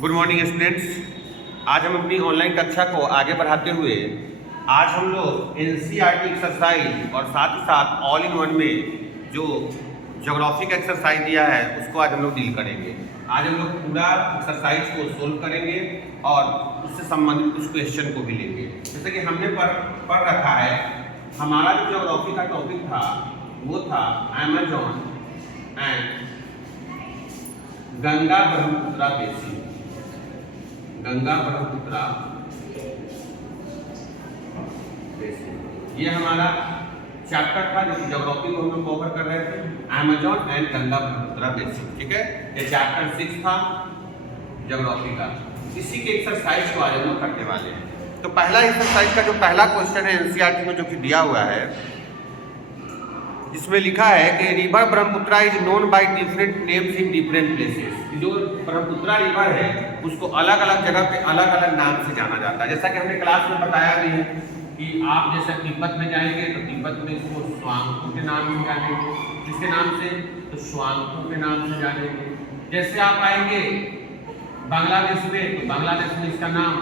Good morning students. आज हम अपनी ऑनलाइन कक्षा को आगे बढ़ाते हुए आज हम लोग एनसीईआरटी एक्सरसाइज और साथ ही साथ ऑल इन वन में जो ज्योग्राफी का एक्सरसाइज दिया है उसको आज हम लोग डील करेंगे। आज हम लोग पूरा एक्सरसाइज को सोल्व करेंगे और उससे संबंधित कुछ क्वेश्चन को भी लेंगे। जैसे कि हमने पढ़ रखा है, हमारा जो ज्योग्राफी का टॉपिक था वो था Amazon and Ganga Brahmaputra basin. Ganga Brahmaputra basin ये हमारा चैप्टर था जो ज्योग्राफी को हम लोग कवर कर रहे थे, Amazon and Ganga Brahmaputra basin. ठीक है, ये चैप्टर 6 था ज्योग्राफी का। इसी के एक्सरसाइज को आज हम लोग करने वाले हैं। तो पहला एक्सरसाइज का जो पहला क्वेश्चन है एनसीईआरटी में जो कि दिया हुआ है, इसमें लिखा है कि river Brahmaputra is known by different names in different places. जो ब्रह्मपुत्रा रिवर है उसको अलग अलग जगह पे अलग अलग नाम से जाना जाता है। जैसा कि हमने क्लास में बताया भी है कि आप जैसे तिब्बत में जाएंगे तो तिब्बत में इसको स्वांगपू के नाम से जानेंगे, किसके नाम से, तो स्वांगपू के नाम से जानेंगे। जैसे आप आएंगे बांग्लादेश में तो बांग्लादेश में इसका नाम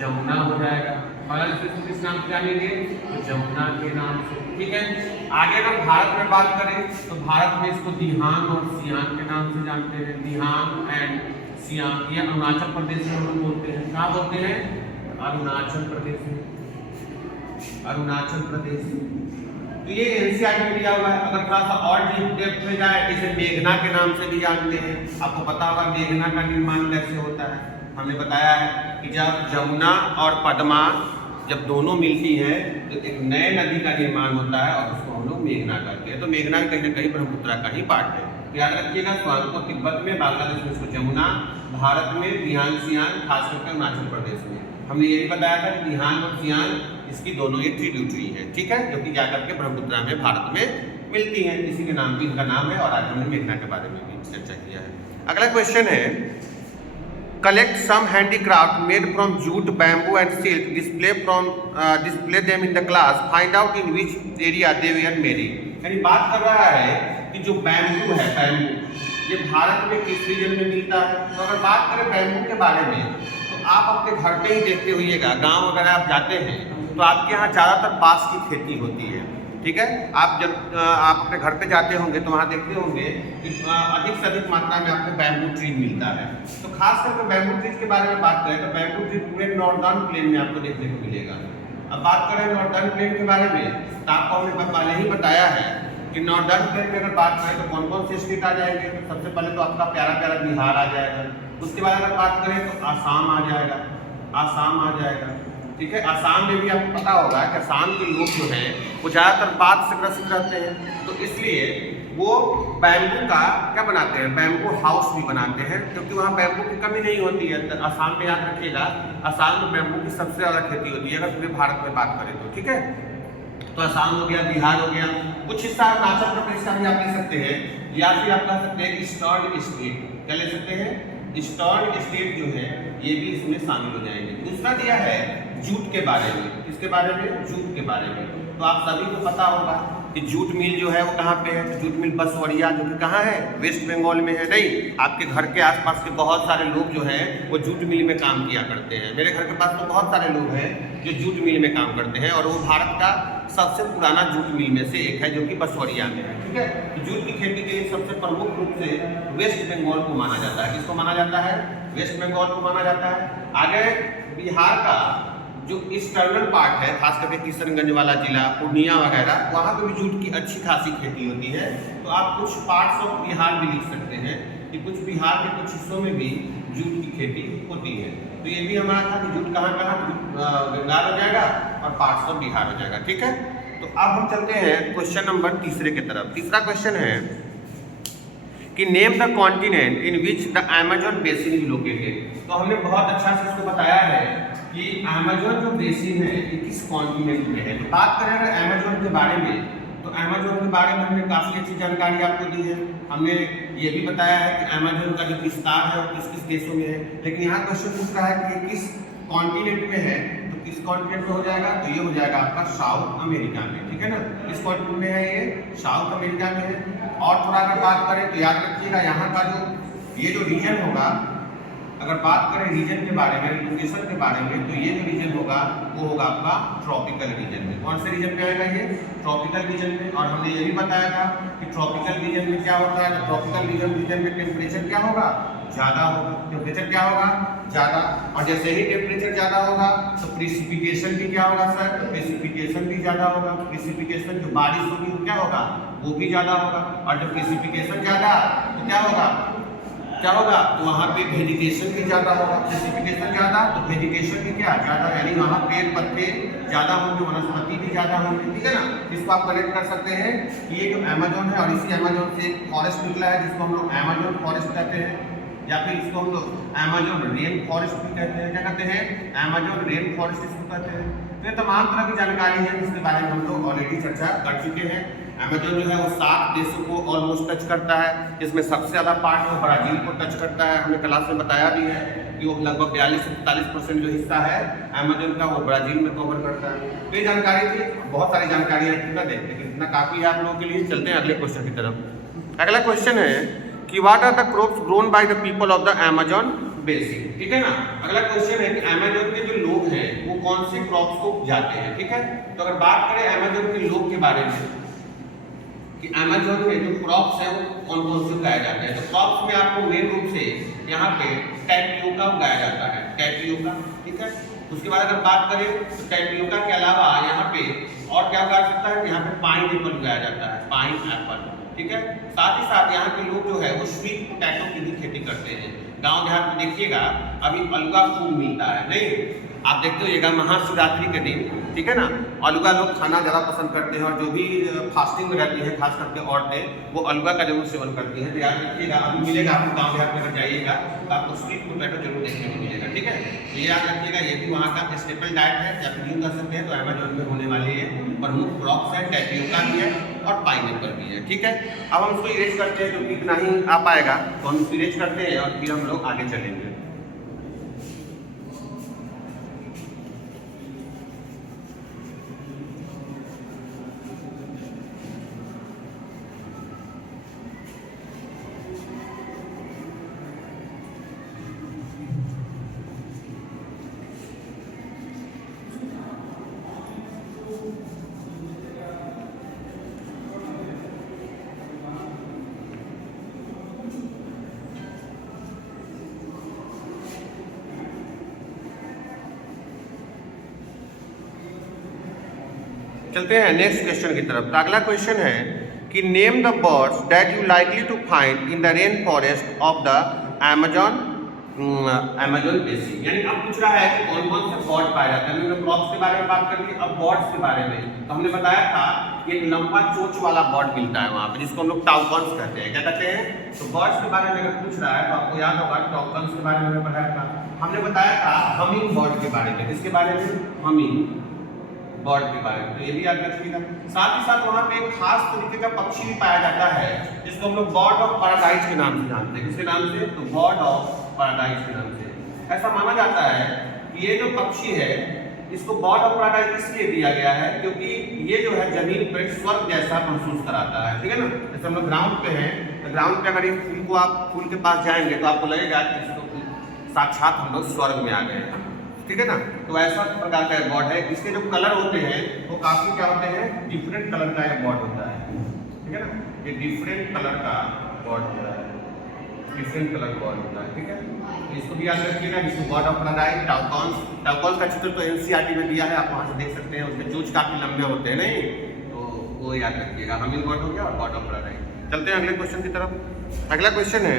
जमुना हो जाएगा, बांग्लादेश में किस नाम से जानेंगे, तो जमुना के नाम से। ठीक है, आगे अगर भारत में बात करें तो भारत में इसको दिहांग और सियान के नाम से जानते हैं। दिहांग एंड सियान ये अरुणाचल प्रदेश में हम लोग बोलते हैं। कहाँ बोलते हैं? अरुणाचल प्रदेश में, अरुणाचल प्रदेश। तो ये एनसीईआरटी में दिया हुआ है। अगर थोड़ा सा और डीप डेप्थ में जाए, जैसे मेघना के नाम से भी जानते हैं। आपको पता होगा मेघना का निर्माण कैसे होता है। हमने बताया है कि जब जमुना और पद्मा जब दोनों मिलती हैं तो एक नए नदी का निर्माण होता है और उसको हम लोग मेघना कहते हैं। तो मेघना कहीं ना कहीं ब्रह्मपुत्रा का ही पार्ट है। तो याद रखिएगा, स्वांगपू तिब्बत में, बांग्लादेश में इसको जमुना, भारत में दिहांग सियान, खास करके अरुणाचल प्रदेश में। हमने ये भी बताया था कि दिहांग और सियान इसकी दोनों ये ट्रिब्यूटरी है। ठीक है, जो कि जाकर के ब्रह्मपुत्रा में भारत में मिलती हैं। इसी के नाम भी इनका नाम है और आज हमने मेघना के बारे में भी चर्चा किया है। अगला क्वेश्चन है, collect some handicraft made from jute, bamboo and silk, display them in the class, find out in which area they were made। यानी बात कर रहा है कि जो बैम्बू है, बैम्बू ये भारत में किस रीजन में मिलता है। तो अगर बात करें बैम्बू के बारे में तो आप अपने घर पे ही देखते होइएगा, गांव वगैरह आप जाते हैं तो आपके यहाँ ज़्यादातर बांस की खेती होती है। ठीक है, आप जब आप अपने घर पे जाते होंगे तो वहाँ देखते होंगे कि अधिक से अधिक मात्रा में आपको बैम्बू ट्री मिलता है। तो खास करके बैम्बू ट्रीज के बारे में बात करें तो बैम्बू ट्री पूरे नॉर्दर्न प्लेन में आपको देखने को मिलेगा। अब बात करें नॉर्दर्न प्लेन के बारे में तो आपको हमने पहले ही बताया है कि नॉर्दर्न प्लेन में अगर बात करें तो कौन कौन से स्टेट आ जाएंगे। तो सबसे पहले तो आपका प्यारा प्यारा बिहार आ जाएगा। उसके बाद अगर बात करें तो आसाम आ जाएगा, आसाम आ जाएगा। ठीक है, आसाम में भी आपको पता होगा कि आसाम के लोग जो हैं वो ज़्यादातर बात से ग्रसित रहते हैं, तो इसलिए वो बैम्बू का क्या बनाते हैं, बैम्बू हाउस भी बनाते हैं, क्योंकि वहाँ बैम्बू की कमी नहीं होती है। तो आसाम में याद रखिएगा, आसाम में बैम्बू की सबसे ज़्यादा खेती होती है अगर पूरे भारत में बात करें तो। ठीक है, तो आसाम हो गया, बिहार हो गया, कुछ हिस्सा अरुणाचल प्रदेश का भी आप ले सकते हैं, या फिर आप कह सकते हैं ईस्टर्न स्टेट। क्या ले सकते हैं? ईस्टर्न स्टेट जो है ये भी इसमें शामिल हो जाएंगे। दूसरा दिया है जूट के बारे में। किसके बारे में? जूट के बारे में। तो आप सभी को पता होगा कि जूट मिल जो है वो कहाँ पे है। जूट मिल बसवरिया, जो कि कहाँ है, वेस्ट बंगाल में है। नहीं, आपके घर के आसपास के बहुत सारे लोग जो हैं वो जूट मिल में काम किया करते हैं। मेरे घर के पास तो बहुत सारे लोग हैं जो जूट मिल में काम करते हैं और वो भारत का सबसे पुराना जूट मिल में से एक है जो कि बसवरिया में है। ठीक है, तो जूट की खेती के लिए सबसे प्रमुख रूप से वेस्ट बंगाल को माना जाता है। किसको माना जाता है? वेस्ट बंगाल को माना जाता है। आगे बिहार का जो ईस्टर्नल पार्ट है, खास करके किशनगंज वाला जिला, पूर्णिया वगैरह, वहाँ पे भी जूट की अच्छी खासी खेती होती है। तो आप कुछ पार्ट्स ऑफ बिहार भी लिख सकते हैं कि कुछ बिहार के कुछ हिस्सों में भी जूट की खेती होती है। तो ये भी हमारा था कि जूट कहाँ कहाँ, बंगाल हो जाएगा और पार्ट्स ऑफ बिहार हो जाएगा। ठीक है, तो अब हम चलते हैं क्वेश्चन नंबर तीसरे की तरफ। तीसरा क्वेश्चन है कि name the continent in which the Amazon basin is located. तो हमने बहुत अच्छा से इसको बताया है कि अमेजन जो बेसिन है ये किस कॉन्टिनेंट में है। तो बात करें अगर अमेजन के बारे में तो अमेजन के बारे में हमने काफ़ी अच्छी जानकारी आपको दी है। हमने ये भी बताया है कि अमेजन का जो विस्तार है वो किस किस देशों में है। लेकिन यहाँ क्वेश्चन पूछ रहा है कि ये किस कॉन्टिनेंट में है, तो किस कॉन्टिनेंट में हो जाएगा, तो ये हो जाएगा आपका साउथ अमेरिका में। ठीक है ना, किस कॉन्टिनेंट में है ये? साउथ अमेरिका में है। और थोड़ा अगर बात करें तो याद रखिएगा यहाँ का जो ये जो रीजन होगा अगर बात करें रीजन के बारे में, लोकेशन के बारे में, तो ये जो रीजन होगा वो होगा आपका ट्रॉपिकल रीजन में। कौन से रीजन में आएगा ये? ट्रॉपिकल रीजन में। और हमने ये भी बताया था कि ट्रॉपिकल रीजन में क्या होता है, ट्रॉपिकल रीजन में टेम्परेचर क्या होगा? ज़्यादा होगा। टेम्परेचर क्या होगा? ज़्यादा। और जैसे ही टेम्परेचर ज़्यादा होगा तो प्रेसिपिटेशन भी क्या होगा सर? तो प्रेसिपिटेशन भी ज़्यादा होगा। प्रेसिपिटेशन जो बारिश होगी वो क्या होगा? वो भी ज़्यादा होगा। और जब प्रेसिपिटेशन ज़्यादा तो क्या होगा? क्या होगा? तो वहाँ पे वेजिटेशन भी ज़्यादा होगा। प्रेसिपिटेशन ज़्यादा तो वेजिटेशन भी क्या? ज़्यादा, यानी वहाँ पेड़ पत्ते ज़्यादा होंगे, वनस्पति भी ज़्यादा होंगे। ठीक है ना? इसको आप कनेक्ट कर सकते हैं कि ये जो अमेजोन है और इसी अमेजोन से एक फॉरेस्ट निकला है जिसको हम लोग अमेजोन फॉरेस्ट कहते हैं, या फिर इसको हम लोग अमेजोन रेन फॉरेस्ट भी कहते हैं। क्या कहते हैं? अमेजोन रेन फॉरेस्ट इसको कहते हैं। तो ये तमाम तरह की जानकारी है जिसके बारे में हम लोग ऑलरेडी चर्चा कर चुके हैं। अमेजोन जो है वो 7 देशों को ऑलमोस्ट टच करता है, जिसमें सबसे ज़्यादा पार्ट वो ब्राज़ील को टच करता है। हमने क्लास में बताया भी है कि वो लगभग 42 से 45% जो हिस्सा है अमेजोन का वो ब्राज़ील में कवर करता है। तो ये जानकारी थी, बहुत सारी जानकारी है, ठीक है, लेकिन इतना काफ़ी है आप लोगों के लिए। चलते हैं अगले क्वेश्चन की तरफ। अगला क्वेश्चन है कि what are the crops grown by the people of the Amazon basin. ठीक है ना? अगला क्वेश्चन है कि अमेजोन के जो लोग हैं वो कौन से क्रॉप्स को उगाते हैं। ठीक है, तो अगर बात करें अमेजोन के लोग के बारे में कि अमेजोन में जो क्रॉप्स है वो कौन कौन से उगाए जाते हैं, तो क्रॉप्स में आपको मेन रूप से यहाँ पे टैपियोका उगाया जाता है। टैपियोका, ठीक है। उसके बाद अगर बात करें तो टैपियोका के अलावा यहाँ पे और क्या उगाया जाता है? यहाँ पे पाइन एप्पल उगाया जाता है, पाइन एप्पल। ठीक है, साथ ही साथ यहाँ के लोग जो है वो स्वीट पोटैटो की भी खेती करते हैं। गाँव देहात में देखिएगा अभी अलुआ खूब मिलता है, नहीं? आप देखते होइएगा महाशिवरात्रि के दिन, ठीक है ना, अलुआ लोग खाना ज़्यादा पसंद करते हैं, और जो भी फास्टिंग में रहती है खास करके औरतें वो अलुआ का जरूर सेवन करती हैं। तो याद रखिएगा, अभी मिलेगा आपको गाँव देहात में अगर जाइएगा तो आपको स्वीट पोटैटो जरूर देखने को मिलेगा। ठीक है, तो ये याद रखिएगा, ये भी वहाँ का स्टेपल डाइट है, या फिर यूँ कर सकते हैं तो अमेजोन में होने वाली ये प्रमुख क्रॉप्स है। टैपियोका भी है और पाइनएप्पल भी है। ठीक है, अब हम उसको इरेज करते हैं, क्योंकि इतना ही आ पाएगा तो हम उसको इरेज करते हैं और फिर हम लोग आगे चलेंगे। चलते हैं नेक्स्ट क्वेश्चन की तरफ। तो अगला क्वेश्चन है कि name the birds that you likely to find in the rain forest of the Amazon basin. यानी अब पूछ रहा है कि कौन कौन से बर्ड पाए जाते हैं। हमने क्रॉप्स के बारे में बात कर ली, अब बर्ड्स के बारे में तो हमने बताया था कि एक लंबा चोंच वाला बर्ड मिलता है वहाँ पे, जिसको हम लोग टाउकन्स कहते हैं। क्या कहते हैं? तो बर्ड्स के बारे में अगर पूछ रहा है तो आपको याद होगा टाउकन्स के बारे में हमने बताया था। हमने बताया था हमिंग बर्ड के बारे में। किसके बारे में? हमिंग बर्ड के बारे में, तो ये भी याद रखिएगा। साथ ही साथ वहाँ पे एक खास तरीके का पक्षी भी पाया जाता है जिसको हम लोग बर्ड ऑफ पैराडाइज के नाम से जानते हैं। किसके नाम से? तो बर्ड ऑफ पैराडाइज के नाम से। ऐसा माना जाता है कि ये जो पक्षी है इसको बर्ड ऑफ पैराडाइज इसलिए दिया गया है क्योंकि ये जो है जमीन पर स्वर्ग जैसा महसूस कराता है। ठीक है ना, जैसे हम लोग ग्राउंड पे हैं तो ग्राउंड पे अगर इस फूल को आप फूल के पास जाएंगे तो आपको लगेगा कि इसको साक्षात हम लोग स्वर्ग में आ गए हैं। ठीक है ना, तो ऐसा प्रकार का बर्ड है। इसके जो कलर होते हैं वो काफी क्या होते हैं? डिफरेंट कलर का एक बर्ड होता है। ठीक है ना, ये डिफरेंट कलर का बर्ड होता है, डिफरेंट कलर बर्ड होता है। ठीक है, तो इसको भी याद रखिएगा। जिसको बर्ड ऑफ पैराडाइज टाउकन्स का चित्र तो एनसीईआरटी में दिया है, आप वहाँ से देख सकते हैं। उसके चोंच काफी लंबे होते हैं, नहीं? तो वो याद रखिएगा। हमिंग बर्ड हो गया और बर्ड ऑफ पैराडाइज। चलते हैं अगले क्वेश्चन की तरफ। अगला क्वेश्चन है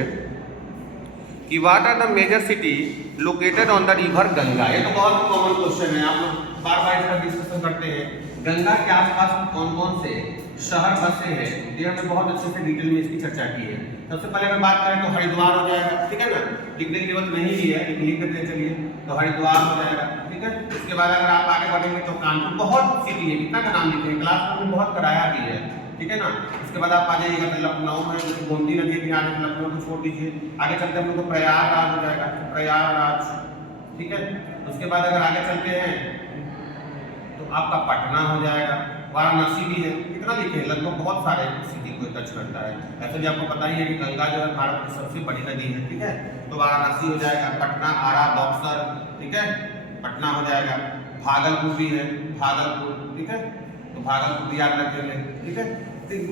कि what are the major city located on the river Ganga. ये तो बहुत कॉमन क्वेश्चन है, आप लोग बार बार इसका डिस्कशन करते हैं। गंगा के आसपास कौन कौन से शहर बसे हैं, ये हमने बहुत अच्छे से डिटेल में इसकी चर्चा की है। सबसे पहले अगर बात करें तो हरिद्वार हो जाएगा। ठीक है ना, लिखने की जरूरत नहीं भी है, लेकिन लिख देते हैं चलिए। तो हरिद्वार हो जाएगा। ठीक है, उसके बाद अगर आप आगे बढ़ेंगे तो कानपुर, बहुत सिटी है, कितना का नाम लिखे हैं, क्लास में हमने बहुत कराया भी है। ठीक है ना, उसके बाद आप आ जाइएगा तो लखनऊ में, जैसे गोमती नदी के किनारे, लखनऊ को छोड़ दीजिए। आगे चलते हम लोग को प्रयागराज हो जाएगा, प्रयागराज। ठीक है, उसके बाद अगर आगे चलते हैं तो आपका पटना हो जाएगा। वाराणसी भी है, कितना लिखे हैं, लगभग बहुत सारे सिटी को टच करता है। ऐसे भी आपको पता ही है कि गंगा जो है भारत की सबसे बड़ी नदी है, ठीक है। तो वाराणसी हो जाएगा, पटना, आरा, बक्सर, ठीक है, पटना हो जाएगा। भागलपुर भी है, भागलपुर, ठीक है, तो भागलपुर भी याद रखेंगे, ठीक है।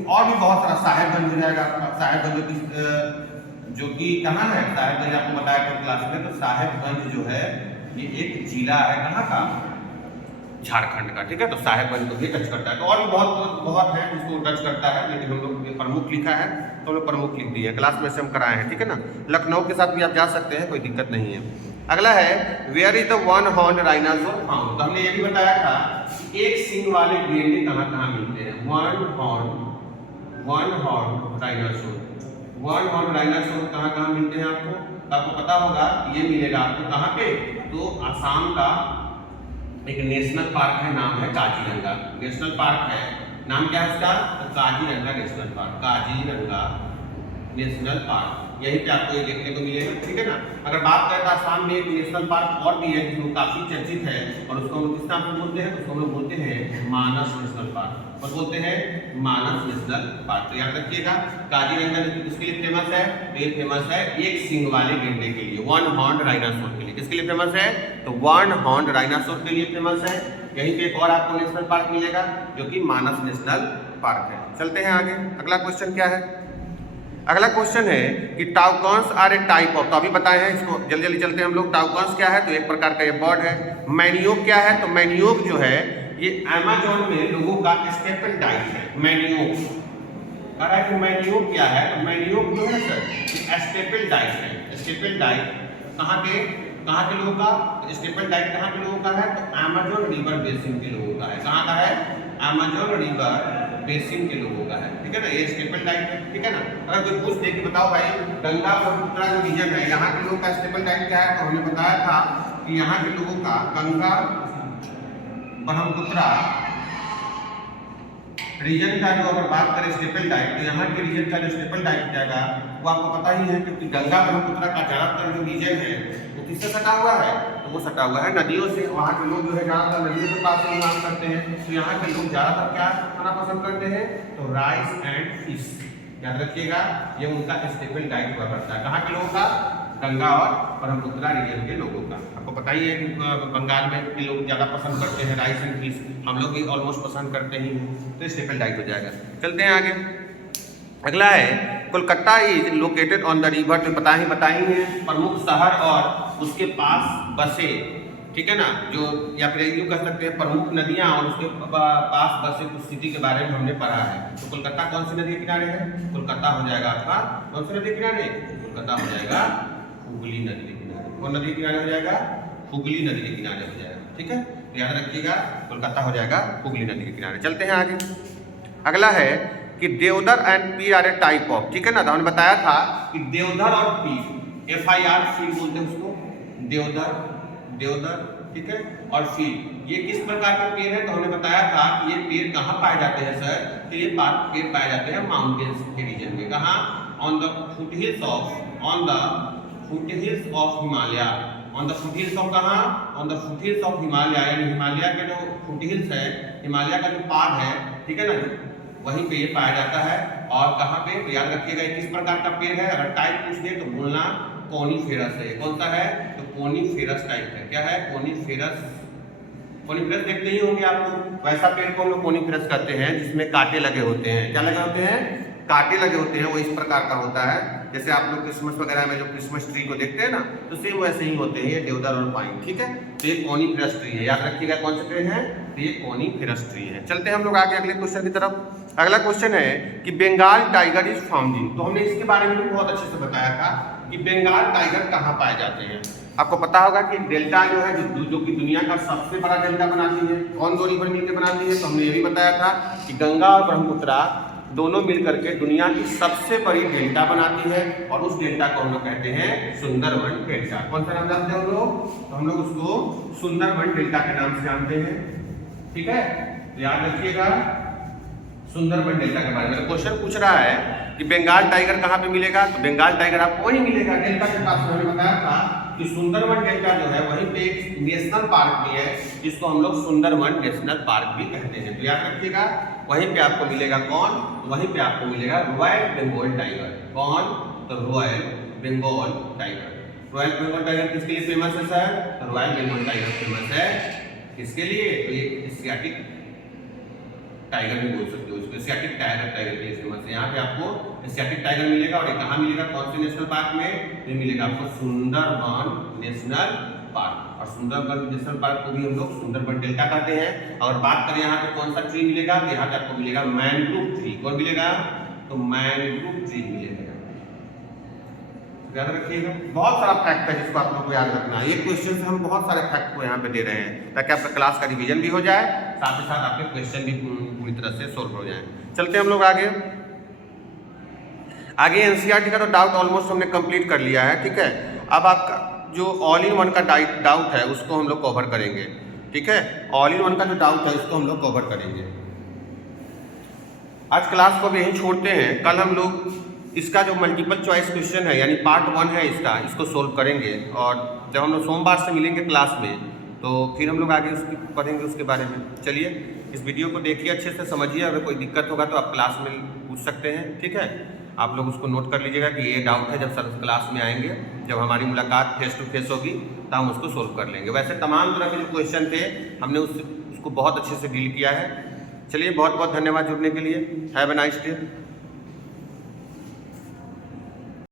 और भी बहुत सारा, साहेबगंज हो जाएगा आपका, साहेबगंज जो कि कहाँ है, साहेबगंज आपको बताया था क्लास में। तो साहेबगंज जो है ये एक जिला है, कहाँ का, झारखंड का, ठीक है। तो साहेबगंज को भी टच करता है। तो और भी बहुत बहुत है जिसको टच करता है, लेकिन हम लोग प्रमुख लिखा है तो हम लोग प्रमुख लिख दिए, क्लास में से हम कराए हैं, ठीक है ना। लखनऊ के साथ भी आप जा सकते हैं, कोई दिक्कत नहीं है। अगला है where is the one horn rhinoceros found. तो हमने ये भी बताया था कि एक सींग वाले गेंडे कहाँ कहाँ मिलते हैं। वन हॉर्न राइनासोर, वन हॉर्न राइनासोर कहाँ कहाँ मिलते हैं आपको पता होगा। ये मिलेगा आपको कहाँ पे, तो आसाम का एक नेशनल पार्क है, नाम है काजीरंगा नेशनल पार्क है। नाम क्या है उसका, तो Kaziranga national park, Kaziranga national park, यहीं पे आपको ये देखने को मिलेगा, ठीक है ना। अगर बात करें तो आसाम में एक नेशनल पार्क और भी है जो काफी चर्चित है, और उसको हम किस नाम से बोलते हैं, उसको हम लोग बोलते हैं मानस नेशनल पार्क, और बोलते हैं मानस नेशनल पार्क। तो याद रखिएगा काजीरंगा किसके लिए फेमस है, तो ये फेमस है एक सींग वाले गेंडे के लिए, वन हॉर्न राइनासोर के लिए। किसके लिए फेमस है, तो वन हॉर्न राइनासोर के लिए फेमस है। यहीं पे एक और आपको नेशनल पार्क मिलेगा जो कि मानस नेशनल पार्क है। चलते हैं आगे, अगला क्वेश्चन क्या है। अगला क्वेश्चन है कि टाउकॉन्स आर ए टाइप ऑफ, तो अभी बताए हैं इसको, जल्दी जल्दी चलते हैं हम लोग। टाउकॉन्स क्या है, तो एक प्रकार का ये बर्ड है। मैनियोक क्या है, तो मैनियोक जो है ये अमेज़न में लोगों का स्टेपल डाइट है। मैनियोक कह रहा है कि मैनियोक क्या है, तो मैनियोक जो है सर स्टेपल डाइट है। स्टेपल डाइट कहाँ के लोगों का, स्टेपल डाइट कहाँ के लोगों का है, तो अमेज़न रिवर बेसिन के लोगों का है। कहाँ का है, अमेज़न रिवर बेसिन के लोगों का है, ठीक है ना। ये स्टेपल डाइट है, ठीक है ना। अगर कोई पूछ दे कि बताओ भाई गंगा ब्रह्मपुत्र जो रीजन है यहाँ के लोगों का स्टेपल डाइट क्या है, तो हमने बताया था कि यहाँ के लोगों का गंगा ब्रह्मपुत्र रीजन का जो अगर बात करें स्टेपल डाइट, तो यहाँ के रीजन का जो स्टेपल डाइट जाएगा वो आपको पता ही है, क्योंकि गंगा ब्रह्मपुत्र का ज्यादातर जो रीजन है वो किससे सटा हुआ है, तो वो सटा हुआ है नदियों से। वहाँ के लोग जो है ज्यादातर नदियों के पास निवास करते हैं, तो यहाँ के लोग ज्यादातर क्या खाना पसंद करते हैं, तो राइस एंड फिश। याद रखिएगा ये उनका स्टेपल डाइट हुआ करता है। कहाँ के लोगों का, गंगा और ब्रह्मपुत्र रीजन के लोगों का। आपको पता ही है कि बंगाल में के लोग ज़्यादा पसंद करते हैं राइस एंड फिश, हम लोग भी ऑलमोस्ट पसंद करते ही हैं, तो स्टेपल डाइट हो जाएगा। चलते हैं आगे, अगला है Kolkata is located on the river. तो बताई है प्रमुख शहर और उसके पास बसे, ठीक है ना, जो या फिर यूँ कह सकते हैं प्रमुख नदियाँ और उसके पास बसे कुछ सिटी के बारे में हमने पढ़ा है। तो कोलकाता कौन सी नदी के किनारे है, कोलकाता हो जाएगा आपका कौन सी नदी के किनारे, कोलकाता हो जाएगा हुगली नदी के किनारे। कौन नदी के किनारे हो जाएगा, हुगली नदी के किनारे हो जाएगा, ठीक है। तो याद रखिएगा कोलकाता हो जाएगा हुगली नदी के किनारे। चलते हैं आगे, अगला है कि Deodhar and Pir R A type of, ठीक है ना। तो हमने बताया था कि देवधर और पीर, FIR फील बोलते हैं उसको, देवधर, ठीक है, और फील ये किस प्रकार के पेड़ है, तो हमने बताया था कि ये पेड़ कहाँ पाए जाते हैं सर, तो ये पेड़ पाए जाते हैं माउंटेन्स के रीजन में। कहाँ, on the foothills of Himalaya, on the foothills of कहाँ, on the foothills of Himalaya, यानी हिमालय के जो फुटहिल्स है, हिमालय का जो पाद है, ठीक है ना, वहीं पे ये पाया जाता है। और कहाँ पे, तो याद रखिएगा किस प्रकार का पेड़ है, अगर टाइप पूछ दे तो बोलना कोनीफेरस है। कौन सा है, तो कोनीफेरस टाइप है। क्या है, कोनीफेरस देखते ही होंगे आप लोग, वैसा पेड़ को हम लोग कोनीफेरस कहते हैं जिसमें कांटे लगे होते हैं। क्या लगे होते हैं, कांटे लगे होते हैं, वो इस प्रकार का होता है। जैसे आप लोग क्रिसमस वगैरह में जो क्रिसमस ट्री को देखते हैं ना, तो सेम वैसे ही होते हैं ये देवदार और पाइन, ठीक है। तो ये कोनीफेरस ट्री है, याद रखिएगा कौन सा ट्री है, तो ये कोनीफेरस ट्री है। चलते हैं हम लोग आगे अगले क्वेश्चन की तरफ। अगला क्वेश्चन है कि Bengal tiger is found in. तो हमने इसके बारे में भी बहुत अच्छे से बताया था कि बंगाल टाइगर कहाँ पाए जाते हैं। आपको पता होगा कि डेल्टा जो है जो कि दुनिया का सबसे बड़ा डेल्टा बनाती है, कौन दो रिवर मिलकर बनाती है, तो हमने ये भी बताया था कि गंगा और ब्रह्मपुत्र दोनों मिलकर के दुनिया की सबसे बड़ी डेल्टा बनाती है, और उस डेल्टा को हम लोग कहते हैं सुंदरबन डेल्टा। कौन सा नाम जानते हैं हम लोग, तो हम लोग उसको सुंदरबन डेल्टा के नाम से जानते हैं, ठीक है। तो याद रखिएगा सुंदरबन डेल्टा के बारे में। क्वेश्चन पूछ रहा है कि बंगाल टाइगर कहाँ पे मिलेगा, तो बंगाल टाइगर आपको वही मिलेगा डेल्टा के पास। हमने बताया था कि सुंदरवन डेल्टा जो है वहीं पे एक नेशनल पार्क भी है जिसको हम लोग सुंदरवन नेशनल पार्क भी कहते हैं। तो याद रखिएगा, वहीं पे आपको मिलेगा कौन, वहीं पे आपको मिलेगा रॉयल बंगाल टाइगर। कौन? तो royal Bengal tiger. Royal Bengal tiger किसके लिए फेमस है sir? Royal Bengal tiger famous है किसके लिए? तो ये एशियाटिक टाइगर भी बोल सकते हो इसको, एशियाटिक टाइगर के लिए फेमस है। यहाँ पे आपको एशियाटिक टाइगर मिलेगा और ये कहाँ मिलेगा, कौन से नेशनल पार्क में? ये मिलेगा आपको सुंदरवन नेशनल पार्क। और सुंदरवन नेशनल पार्क को भी हम लोग सुंदरवन डेल्टा कहते हैं। और बात करें यहाँ पे कौन सा ट्री मिलेगा, तो यहाँ पे आपको मिलेगा मैंग्रोव ट्री। कौन मिलेगा? तो मैंग्रोव ट्री मिलेगा। याद रखिएगा, बहुत सारा फैक्ट है जिसको आप लोग को याद रखना है। एक क्वेश्चन से हम बहुत सारे फैक्ट को यहाँ पे दे रहे हैं ताकि आपका क्लास का रिवीजन भी हो जाए, साथ ही साथ आपके क्वेश्चन भी पूरी तरह से सोल्व हो जाए। चलते हैं हम लोग आगे। एनसीईआरटी का तो डाउट ऑलमोस्ट हमने कंप्लीट कर लिया है, ठीक है। अब आपका जो ऑल इन वन का डाउट है उसको हम लोग कवर करेंगे, ठीक है। ऑल इन वन का जो डाउट है उसको हम लोग कवर करेंगे। आज क्लास को भी यहीं छोड़ते हैं। कल हम लोग इसका जो मल्टीपल चॉइस क्वेश्चन है यानी पार्ट 1 है इसको सोल्व करेंगे। और जब हम लोग सोमवार से मिलेंगे क्लास में तो फिर हम लोग आगे पढ़ेंगे उसके बारे में। चलिए, इस वीडियो को देखिए, अच्छे से समझिए। अगर कोई दिक्कत होगा तो आप क्लास में पूछ सकते हैं, ठीक है। आप लोग उसको नोट कर लीजिएगा कि ये डाउट है। जब सर क्लास में आएंगे, जब हमारी मुलाकात फेस टू फेस होगी तो हम उसको सोल्व कर लेंगे। वैसे तमाम तरह के जो क्वेश्चन थे हमने उसको बहुत अच्छे से डील किया है। चलिए, बहुत बहुत धन्यवाद जुड़ने के लिए। Have a nice day.